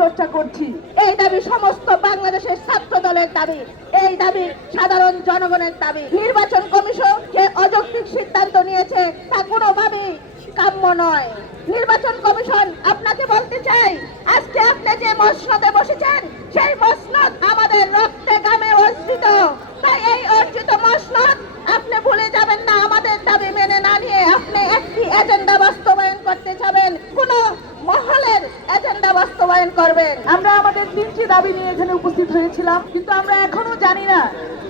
চর্চা করছি। এই দাবি সমস্ত বাংলাদেশের ছাত্র দলের দাবি, এই দাবি সাধারণ জনগণের দাবি। নির্বাচন কমিশন যে অযৌক্তিক সিদ্ধান্ত নিয়েছে তা কোনোভাবেই কাম্য নয়। নির্বাচন কমিশন, আপনাকে বলতে চাই, আজকে আপনি যে মসনদে বসেছেন সেই মসনদ আমাদের রক্তে ঘামে অর্জিত। তাই এই অর্জিত মসনদ আপনি ভুলে যাবেন না। আমাদের দাবি মেনে না নিয়ে আপনি একটি এজেন্ডা বাস্তবায়ন করতে যাবেন, কোন মহলের এজেন্ডা বাস্তবায়ন করবেন। আমরা আমাদের 3টি দাবি নিয়ে এখানে উপস্থিত হয়েছিলাম, কিন্তু আমরা এখনো জানি না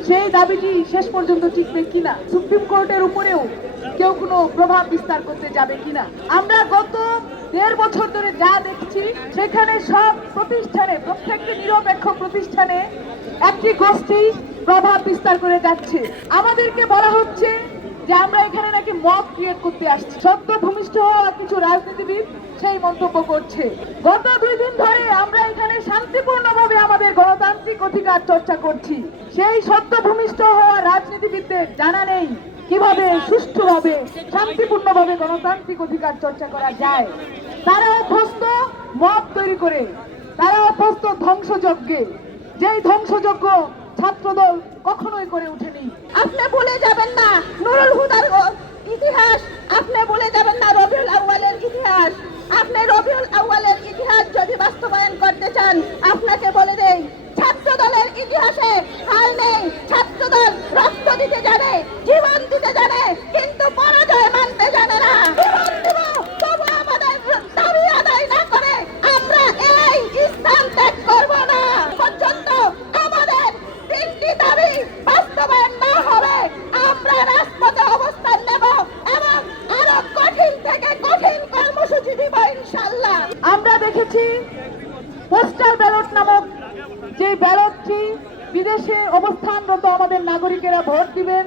সেই দাবিটি শেষ পর্যন্ত টিকবে কিনা, সুপ্রিম কোর্টের উপরেও কেউ কোনো প্রভাব বিস্তার করতে যাবে কিনা। আমরা গত 1.5 বছর ধরে যা দেখছি, সেখানে সব প্রতিষ্ঠানে, প্রত্যেকটি নিরপেক্ষ প্রতিষ্ঠানে একটি গোষ্ঠী প্রভাব বিস্তার করে যাচ্ছে। আমাদেরকে বলা হচ্ছে যে আমরা এখানে নাকি মব ক্রিয়েট করতে আসছি। সদ্য ভূমিষ্ঠ হওয়া কিছু রাজনীতিবিদ সেই মন্তব্য করছে। গত 2 দিন ধরে আমরা এখানে শান্তিপূর্ণভাবে আমাদের গণতান্ত্রিক অধিকার চর্চা করছি। সেই সদ্য ভূমিষ্ঠ হওয়া রাজনীতিবিদদের জানা নেই কিভাবে সুষ্ঠুভাবে শান্তিপূর্ণভাবে গণতান্ত্রিক অধিকার চর্চা করা যায়। তারা অভ্যস্ত মব তৈরি করে, তারা অভ্যস্ত ধ্বংসযজ্ঞে, যেই ধ্বংসযজ্ঞ ছাত্রদল কখনোই করে ওঠেনি। আপনি ভুলে যাবেন না নুরুল হুদার ইতিহাস, আপনি ভুলে যাবেন না রবিউল আউয়ালের ইতিহাস। আপনি রবিউল আউয়ালের ইতিহাস যদি বাস্তবায়ন করতে চান, আপনাকে বলে দেই, ছাত্র দলের ইতিহাসে হাল নেই। ছাত্রদল রক্ত দিতে জানে, জীবন দিতে জানে, কিন্তু পরাজয় মানতে জানে না। জীবন দিব, তবু আমাদের দাবি আদায় না করে আমরা এই স্থান ত্যাগ করব না পর্যন্ত আমাদের 3টি দাবি বাস্তবায়ন না হবে। আমরা রাজপথে অবস্থান নেব এবং আরো কঠিন থেকে কঠিন কর্মসূচি দিব ইনশাআল্লাহ। আমরা দেখেছি পোস্টাল ব্যালট নামক যে ব্যালটটি বিদেশে অবস্থানরত আমাদের নাগরিকেরা ভোট দিবেন,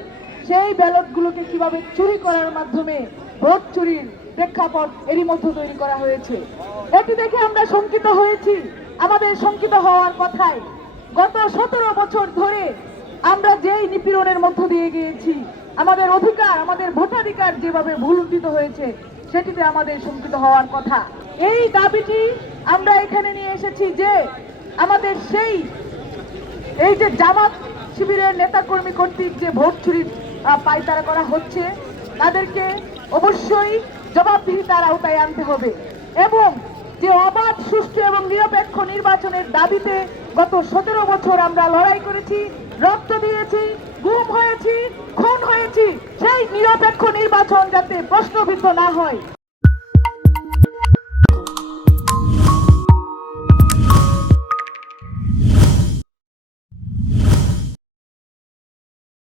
সেই ব্যালটগুলোকে কিভাবে চুরি করার মাধ্যমে ভোট চুরির প্রেক্ষাপট এরই মধ্যে তৈরি করা হয়েছে। এটি দেখে আমরা শঙ্কিত হয়েছি। আমাদের শঙ্কিত হওয়ার কথাই, গত 17 বছর ধরে আমরা যেই নিপীড়নের মধ্য দিয়ে গিয়েছি, আমাদের অধিকার, আমাদের ভোটাধিকার যেভাবে ভুলুণ্ঠিত হয়েছে, সেটিতে আমাদের শঙ্কিত হওয়ার কথা। এই দাবিটি আমরা এখানে নিয়ে এসেছি যে আমাদের এই যে জামাত শিবিরের নেতাকর্মী কর্তৃক যে ভোট চুরির পায়তারা করা হচ্ছে, তাদেরকে অবশ্যই জবাবদিহিতার আওতায় আনতে হবে এবং যে অবাধ, সুষ্ঠু এবং নিরপেক্ষ নির্বাচনের দাবিতে গত 17 বছর আমরা লড়াই করেছি, রক্ত দিয়েছি, গুম হয়েছি, খুন হয়েছি, সেই নিরপেক্ষ নির্বাচন যাতে প্রশ্নবিদ্ধ না হয়।